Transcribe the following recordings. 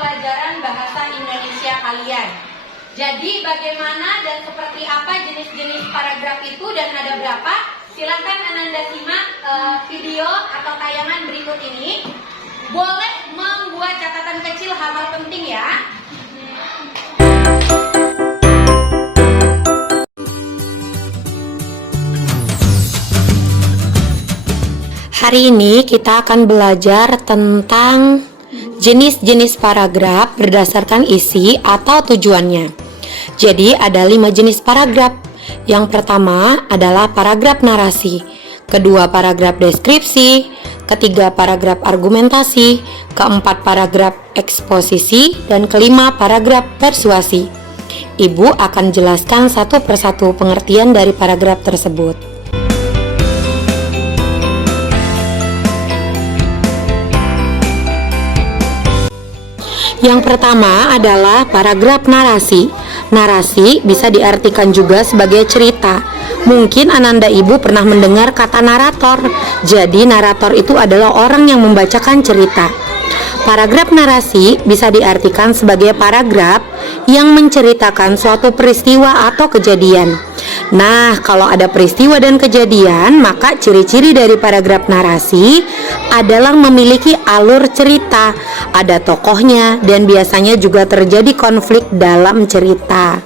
pelajaran bahasa Indonesia kalian. Jadi bagaimana dan seperti apa jenis-jenis paragraf itu dan ada berapa? Silakan Ananda simak video atau tayangan berikut ini. Boleh membuat catatan kecil hal-hal penting ya. Hari ini kita akan belajar tentang jenis-jenis paragraf berdasarkan isi atau tujuannya. Jadi ada 5 jenis paragraf. Yang pertama adalah paragraf narasi, kedua paragraf deskripsi, ketiga paragraf argumentasi, keempat paragraf eksposisi, dan kelima paragraf persuasi. Ibu akan jelaskan satu persatu pengertian dari paragraf tersebut. Yang pertama adalah paragraf narasi. Narasi bisa diartikan juga sebagai cerita. Mungkin Ananda Ibu pernah mendengar kata narator. Jadi narator itu adalah orang yang membacakan cerita. Paragraf narasi bisa diartikan sebagai paragraf yang menceritakan suatu peristiwa atau kejadian. Nah, kalau ada peristiwa dan kejadian, maka ciri-ciri dari paragraf narasi adalah memiliki alur cerita, ada tokohnya, dan biasanya juga terjadi konflik dalam cerita.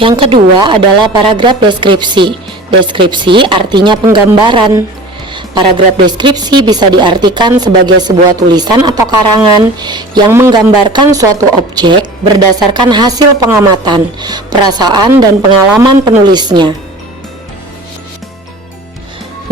Yang kedua adalah paragraf deskripsi. Deskripsi artinya penggambaran. Paragraf deskripsi bisa diartikan sebagai sebuah tulisan atau karangan yang menggambarkan suatu objek berdasarkan hasil pengamatan, perasaan, dan pengalaman penulisnya.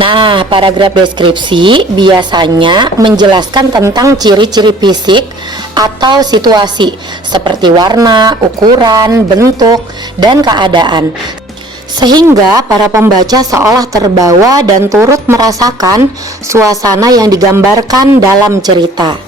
Nah, paragraf deskripsi biasanya menjelaskan tentang ciri-ciri fisik atau situasi seperti warna, ukuran, bentuk, dan keadaan, sehingga para pembaca seolah terbawa dan turut merasakan suasana yang digambarkan dalam cerita.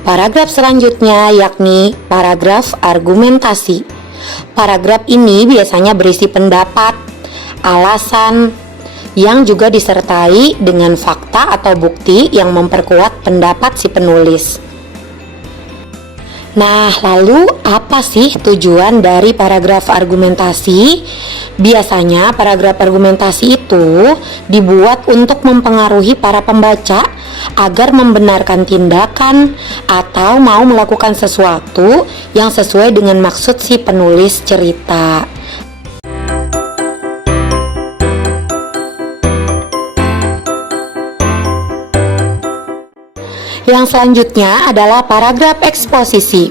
Paragraf selanjutnya yakni paragraf argumentasi. Paragraf ini biasanya berisi pendapat, alasan, yang juga disertai dengan fakta atau bukti yang memperkuat pendapat si penulis. Nah, lalu apa sih tujuan dari paragraf argumentasi? Biasanya paragraf argumentasi itu dibuat untuk mempengaruhi para pembaca agar membenarkan tindakan atau mau melakukan sesuatu yang sesuai dengan maksud si penulis cerita. Yang selanjutnya adalah paragraf eksposisi.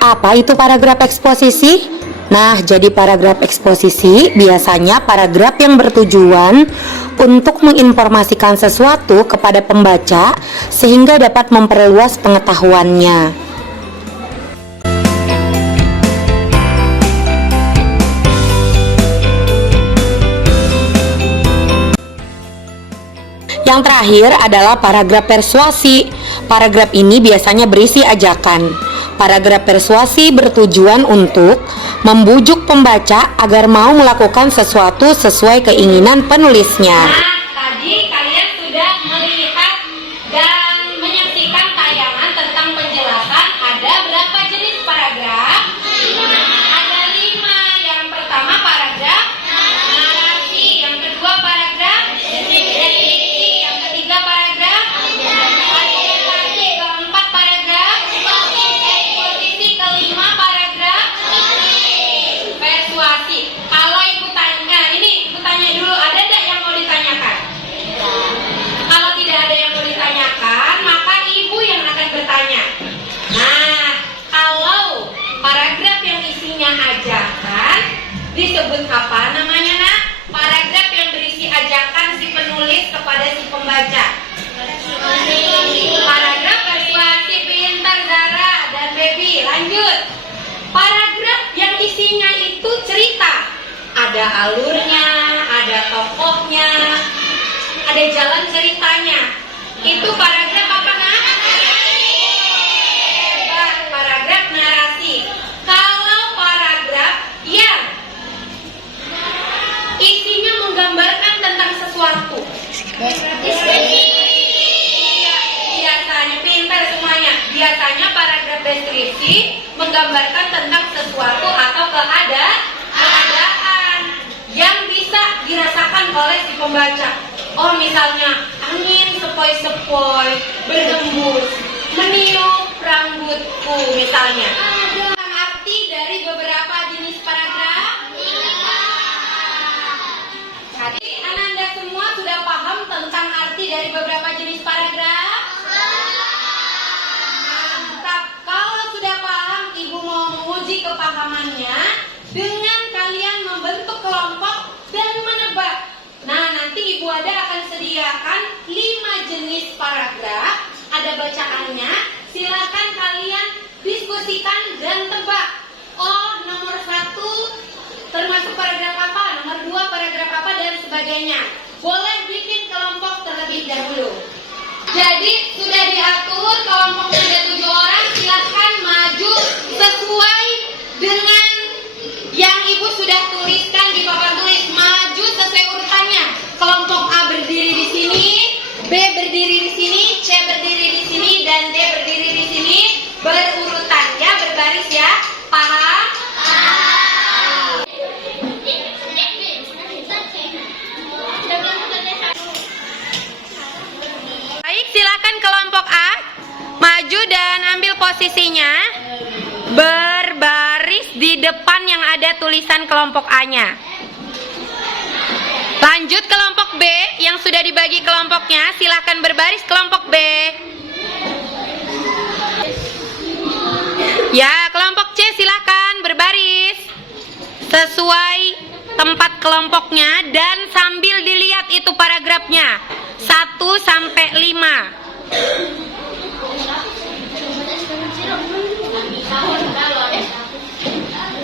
Apa itu paragraf eksposisi? Nah, jadi paragraf eksposisi biasanya paragraf yang bertujuan untuk menginformasikan sesuatu kepada pembaca sehingga dapat memperluas pengetahuannya. Yang terakhir adalah paragraf persuasi. Paragraf ini biasanya berisi ajakan. Paragraf persuasi bertujuan untuk membujuk pembaca agar mau melakukan sesuatu sesuai keinginan penulisnya. Nah, tadi kalian sudah melihat dan menyaksikan tayangan tentang penjelasan ada berapa jenis paragraf? Ada 5. Yang pertama paragraf narasi, yang kedua paragraf deskripsi, yang ketiga paragraf argumentasi, keempat paragraf eksposisi, kelima paragraf persuasi. Kalau ibu tanya, ini ibu tanya dulu, ada tidak yang mau ditanyakan? Kalau tidak ada yang mau ditanyakan, maka ibu yang akan bertanya. Nah, kalau paragraf yang isinya ajakan disebut apa namanya, nak? Paragraf yang berisi ajakan si penulis kepada si pembaca. Paragraf persuasi. Pintar Zara dan Baby. Lanjut. Paragraf yang isinya itu cerita. Ada alurnya, ada tokohnya, ada jalan ceritanya. Itu paragraf apa, nak? Hebat. membaca. Oh, misalnya angin sepoi-sepoi berhembus meniup rambutku misalnya. Arti dari beberapa jenis paragraf. Jadi Ananda semua sudah paham tentang arti dari beberapa jenis paragraf? Mantap. Kalau sudah paham, Ibu mau menguji kepahamannya dengan kalian membentuk kelompok dan menebak. Nah, nanti Ibu Ada akan sediakan 5 jenis paragraf, ada bacaannya. Silakan kalian diskusikan dan tebak. Oh, nomor 1 termasuk paragraf apa, nomor 2 paragraf apa, dan sebagainya. Boleh bikin kelompok terlebih dahulu. Jadi sudah diatur kelompoknya ada 7 orang, silahkan maju sesuai dengan yang Ibu sudah tuliskan di papan tulis. Maju sesuai urutannya. Kelompok A berdiri di sini, B berdiri di sini, C berdiri di sini, dan D berdiri di sini. Berurutan ya, berbaris ya. Paham? Baik, silakan kelompok A maju dan ambil posisinya. Berbaris di depan yang ada tulisan kelompok A-nya. Lanjut kelompok B yang sudah dibagi kelompoknya, silakan berbaris kelompok B. Ya, kelompok C silakan berbaris sesuai tempat kelompoknya dan sambil dilihat itu paragrafnya 1 sampai 5.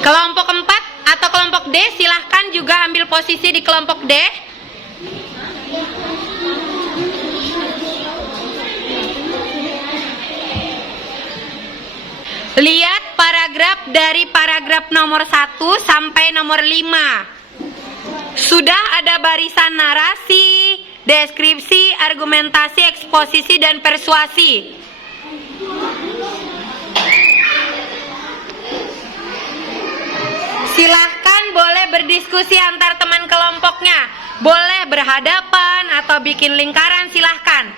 Kelompok 4 atau kelompok D silahkan juga ambil posisi di kelompok D. Lihat paragraf dari paragraf nomor 1 sampai nomor 5. Sudah ada barisan narasi, deskripsi, argumentasi, eksposisi, dan persuasi. Silahkan boleh berdiskusi antar teman kelompoknya. Boleh berhadapan atau bikin lingkaran, silahkan.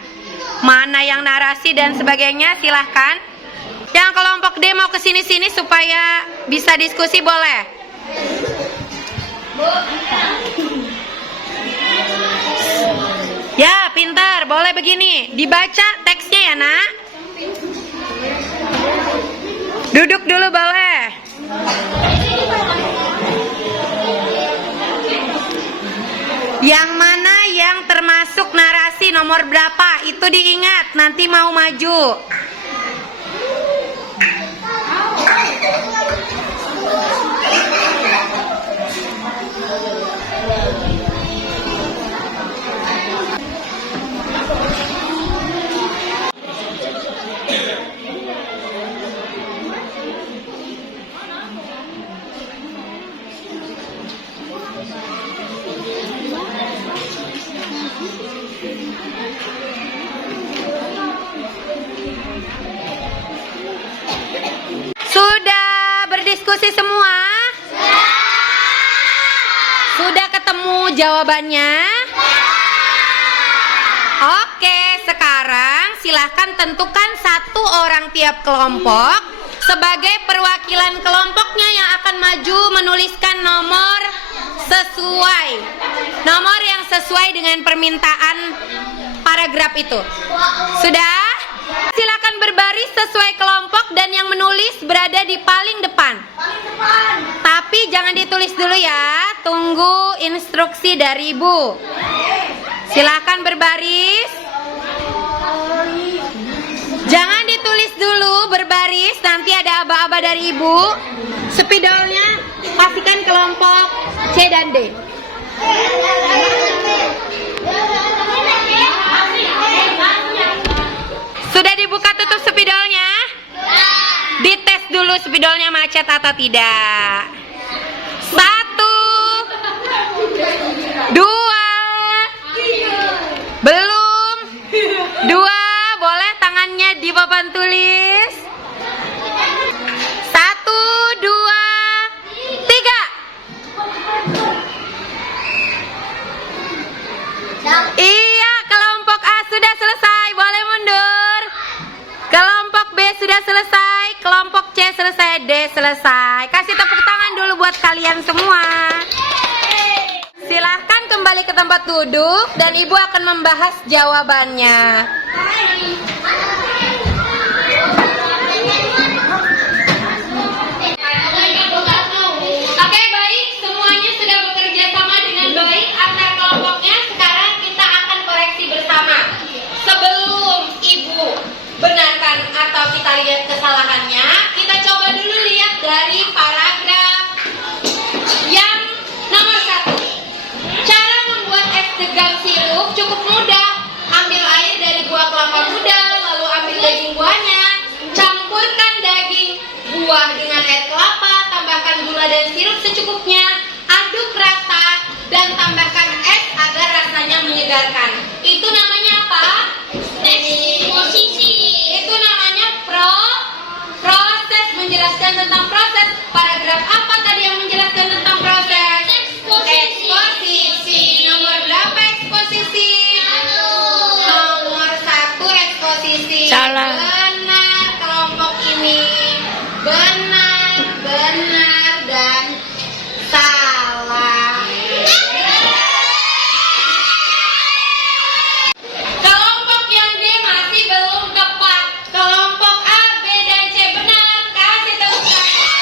Mana yang narasi dan sebagainya, silahkan. Yang kelompok D mau kesini-sini supaya bisa diskusi, boleh. Ya, pintar. Boleh begini. Dibaca teksnya ya, nak. Duduk dulu boleh. Yang mana yang termasuk narasi nomor berapa? Itu diingat, nanti mau maju. Sudah berdiskusi semua? Sudah ketemu jawabannya? Oke, sekarang silahkan tentukan 1 orang tiap kelompok sebagai perwakilan kelompoknya yang akan maju menuliskan nomor sesuai. Nomor yang sesuai dengan permintaan paragraf itu. Sudah? Silakan berbaris sesuai kelompok dan yang menulis berada di paling depan. Tapi jangan ditulis dulu ya, tunggu instruksi dari Ibu. Silakan berbaris. Jangan ditulis dulu, berbaris, nanti ada aba-aba dari Ibu. Spidolnya pastikan kelompok C dan D. Sudah dibuka tutup spidolnya? Dites dulu spidolnya macet atau tidak. 1, 2, belum. 2, boleh tangannya di papan tulis. 1, 2, 3. selesai, kelompok C selesai, D selesai. Kasih tepuk tangan dulu buat kalian semua. Silahkan kembali ke tempat duduk dan Ibu akan membahas jawabannya. Oke, baik, semuanya sudah bekerja sama dengan baik antar kelompoknya. Sekarang kita akan koreksi bersama. Sebelum Ibu benarkan atau kita lihat kesalahannya, kita coba dulu lihat dari paragraf yang nomor 1. Cara membuat es degan sirup cukup mudah. Ambil air dari buah kelapa muda, lalu ambil daging buahnya, campurkan daging buah dengan air kelapa, tambahkan gula dan sirup secukupnya, aduk rata, dan tambahkan es agar rasanya menyegarkan. Itu namanya apa? Eksposisi. Itu namanya proses, menjelaskan tentang proses. Paragraf apa tadi yang menjelaskan tentang proses? Eksposisi. Nomor berapa eksposisi? Nomor 1 eksposisi. Salah. Benar kelompok ini. Benar, dan salah. Kelompok yang D masih belum tepat. Kelompok A, B, dan C benar. Kasih tepuk tangan.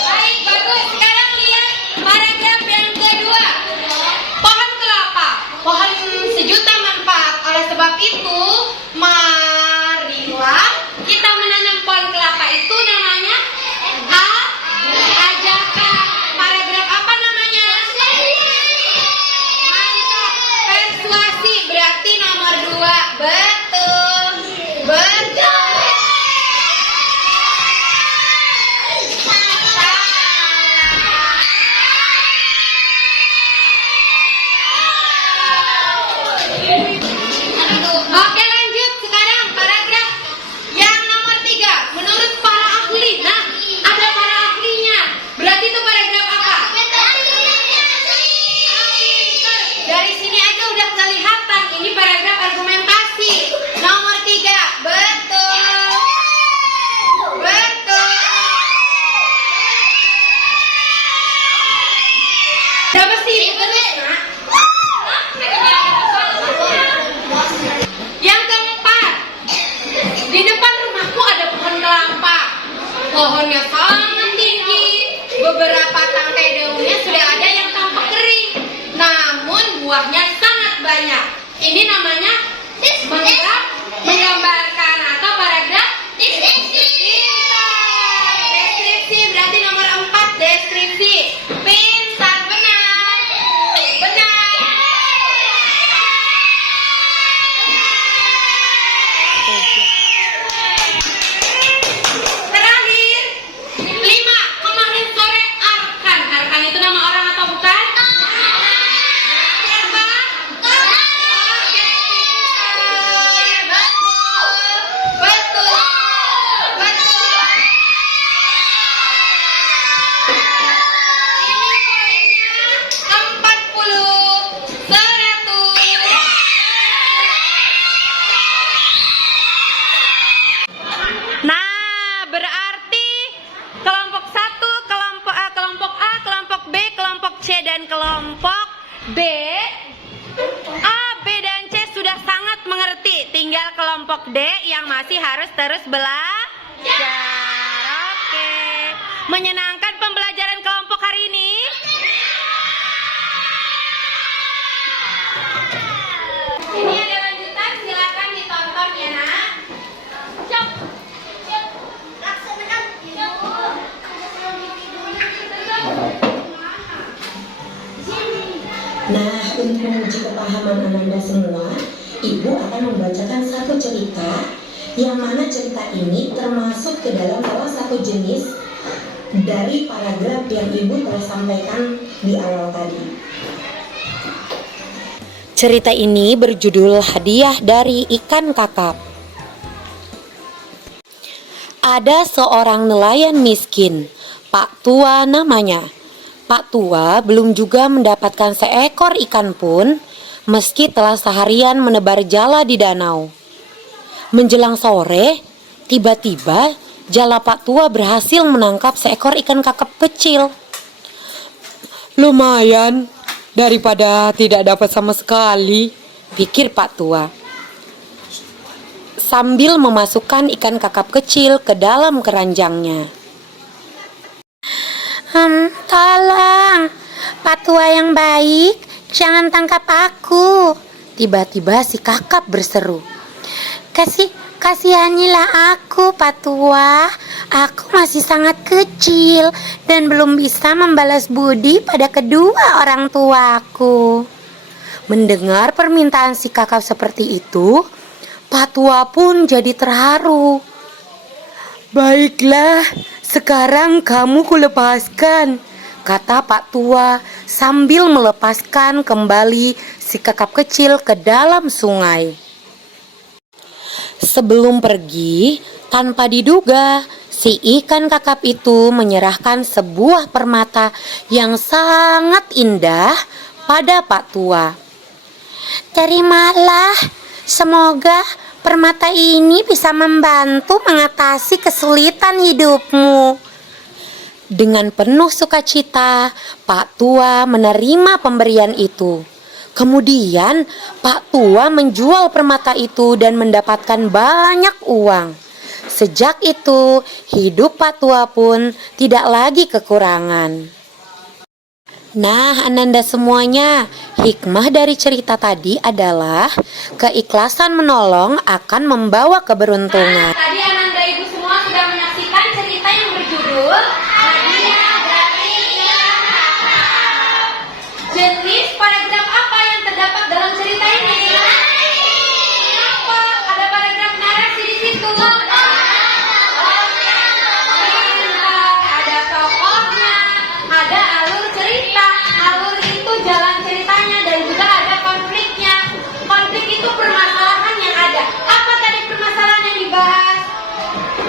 Baik, bagus. Sekarang lihat paragraf yang kedua. Pohon kelapa, pohon sejuta manfaat. Oleh sebab itu, marilah kita menanam pohon kelapa. Itu namanya ajakan. Paragraf apa namanya? Mantap. Persuasi berarti nomor 2. Betul. Oke, lanjut. Sekarang paragraf yang nomor 3. Menurut para ahli. Nah, ada para ahlinya. Berarti itu paragraf apa? Dari sini aja udah kelihatan. Ini paragraf argumentasi. Nomor 3. Betul. Berapa sih? Yang keempat, di depan rumahku ada pohon kelapa. Pohonnya sangat tinggi. Beberapa tangkai daunnya sudah ada yang tampak kering, namun buahnya sangat banyak. Ini namanya menggambarkan atau paragraf deskripsi. Berarti nomor 4 deskripsi. Pintar, benar. Terakhir, 5. Kemarin sore Arkan. Arkan itu nama orang atau bukan? Siapa? Oke, betul. Ini poinnya 40, 100. Nah, berarti kelompok 1, kelompok A, kelompok B, kelompok C, dan kelompok D, A, B, dan C sudah sangat mengerti. Tinggal kelompok D yang masih harus terus belajar. Oke. Menyenangkan pembelajaran kelompok hari ini? Ini ada lanjutan, silakan ditonton ya, Nak. Nah, untuk menguji kepahaman Ananda semua, Ibu akan membacakan satu cerita, yang mana cerita ini termasuk ke dalam salah satu jenis dari paragraf yang Ibu telah sampaikan di awal tadi. Cerita ini berjudul Hadiah dari Ikan Kakap. Ada seorang nelayan miskin, Pak Tua namanya. Pak Tua belum juga mendapatkan seekor ikan pun, meski telah seharian menebar jala di danau. Menjelang sore, tiba-tiba jala Pak Tua berhasil menangkap seekor ikan kakap kecil. Lumayan, daripada tidak dapat sama sekali, pikir Pak Tua, sambil memasukkan ikan kakap kecil ke dalam keranjangnya. Tolong, Pak Tua yang baik, jangan tangkap aku. Tiba-tiba si kakap berseru. Kasihanilah aku, Pak Tua. Aku masih sangat kecil dan belum bisa membalas budi pada kedua orang tuaku. Mendengar permintaan si kakap seperti itu, Pak Tua pun jadi terharu. Baiklah, sekarang kamu kulepaskan, kata Pak Tua sambil melepaskan kembali si kakap kecil ke dalam sungai. Sebelum pergi, tanpa diduga, si ikan kakap itu menyerahkan sebuah permata yang sangat indah pada Pak Tua. Terimalah, semoga permata ini bisa membantu mengatasi kesulitan hidupmu. Dengan penuh sukacita, Pak Tua menerima pemberian itu. Kemudian Pak Tua menjual permata itu dan mendapatkan banyak uang. Sejak itu, hidup Pak Tua pun tidak lagi kekurangan. Nah, Ananda semuanya, hikmah dari cerita tadi adalah keikhlasan menolong akan membawa keberuntungan. Tadi Ananda Ibu semua sudah menyaksikan cerita yang berjudul Hadiah dari Ikan Kakap. Jenis paragraf apa yang terdapat dalam cerita ini? Apa? Ada paragraf narasi di situ. Ada tokohnya, ada alur cerita. Alur itu jalan ceritanya dan juga ada konfliknya. Konflik itu permasalahan yang ada. Apa tadi permasalahan yang dibahas?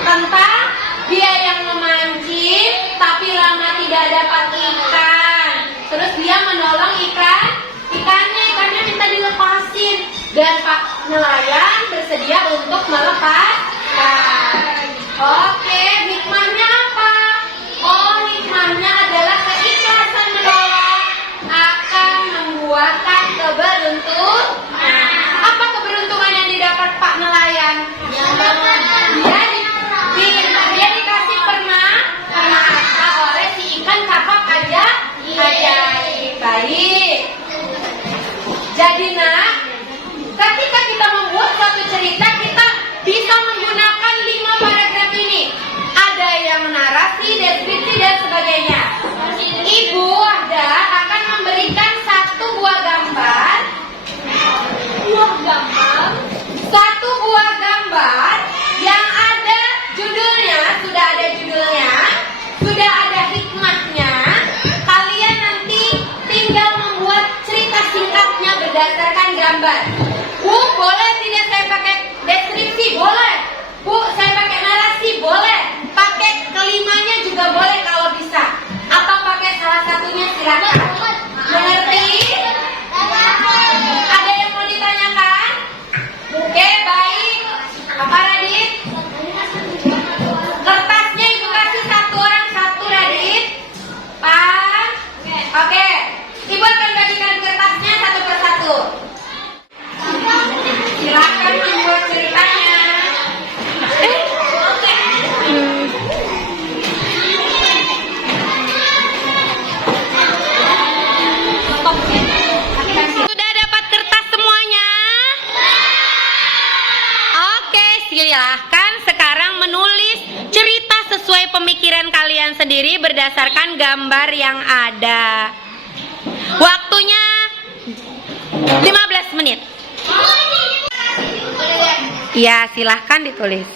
Tentang dia yang memancing tapi lama tidak dapat ikan. Terus dia menolong ikannya minta dilepasin dan Pak nelayan bersedia untuk melepaskan. Oke, hikmahnya apa? Oh, hikmahnya adalah keikhlasan menolong akan membuahkan keberuntungan. Apa keberuntungan yang didapat Pak nelayan? Dia dikasih permata oleh si ikan kakap aja. Baik. Jadi nak, ketika kita membuat suatu cerita, kita bisa menggunakan 5 paragraf ini. Ada yang narasi, deskripsi dan sebagainya. Ibu Wahda akan memberikan satu buah gambar. Satu buah gambar yang ada judulnya, sudah ada judulnya, sudah ada hikmahnya. Kalian nanti tinggal membuat cerita singkatnya berdasarkan gambar. Bu, boleh tidak saya pakai deskripsi? Boleh. Bu, saya pakai narasi? Boleh. Pakai kelimanya juga boleh kalau bisa. Atau pakai salah satunya silakan. Mengerti? Ada yang mau ditanyakan? Oke, baik. Apa Radit? Kertasnya Ibu kasih satu orang satu, Radit. Pak. Oke. Ibu akan bagikan kertasnya satu persatu. Silakan membuat ceritanya. Sudah dapat kertas semuanya? Oke, silahkan sekarang menulis cerita sesuai pemikiran kalian sendiri berdasarkan gambar yang ada. Waktunya 15 menit. Ya, silahkan ditulis.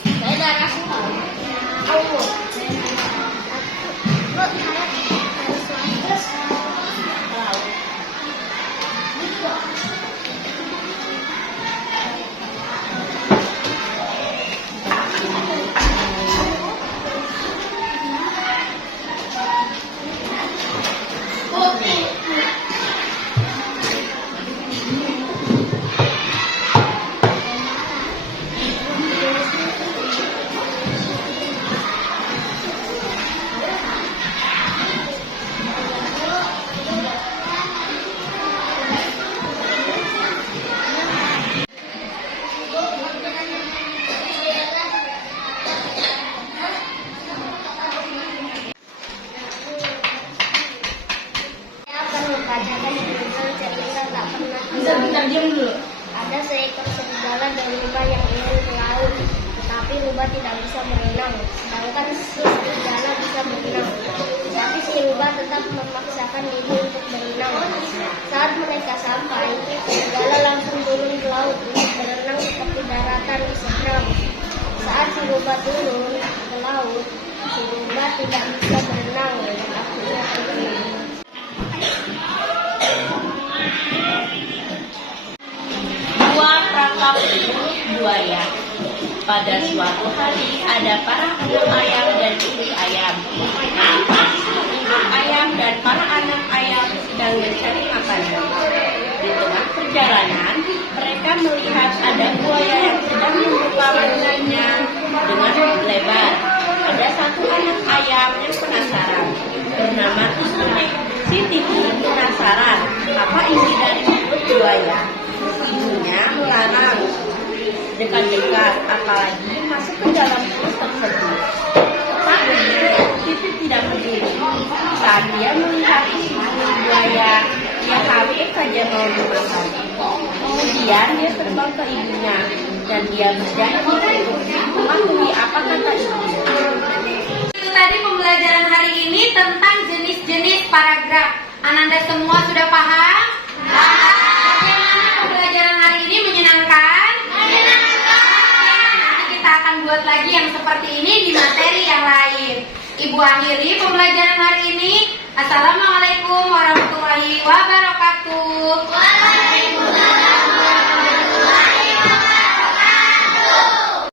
berenang, sedangkan si serigala bisa berenang. Tapi si rubah tetap memaksakan ibu untuk berenang. Saat mereka sampai, serigala langsung turun ke laut untuk berenang seperti daratan di seberang. Saat si rubah turun ke laut, si rubah tidak bisa berenang dan akhirnya tenggelam. Dua perangkap mulut buaya. Pada suatu hari ada para anak ayam dan ibu ayam. Ibu ayam dan para anak ayam sedang mencari makanan. Di tengah perjalanan, mereka melihat ada buaya yang sedang membuka mulutnya dengan lebar. Ada satu anak ayam yang penasaran, bernama Tusuk. Si Titi penasaran apa isi dari mulut buaya. Ibunya melarang dekat-dekat, apalagi masuk ke dalam perut tersebut. Tetapi Titi tidak peduli. Saat dia melihat isi mulut buaya, dia hampir saja mau dimakan. Kemudian dia terbang ke ibunya dan dia berjanji untuk mematuhi apa kata ibunya. Itu tadi pembelajaran hari ini tentang jenis-jenis paragraf. Ananda semua sudah paham? Bagaimana pembelajaran hari ini, menyenangkan? Nanti kita akan buat lagi yang seperti ini di materi yang lain. Ibu akhiri pembelajaran hari ini. Assalamualaikum warahmatullahi wabarakatuh.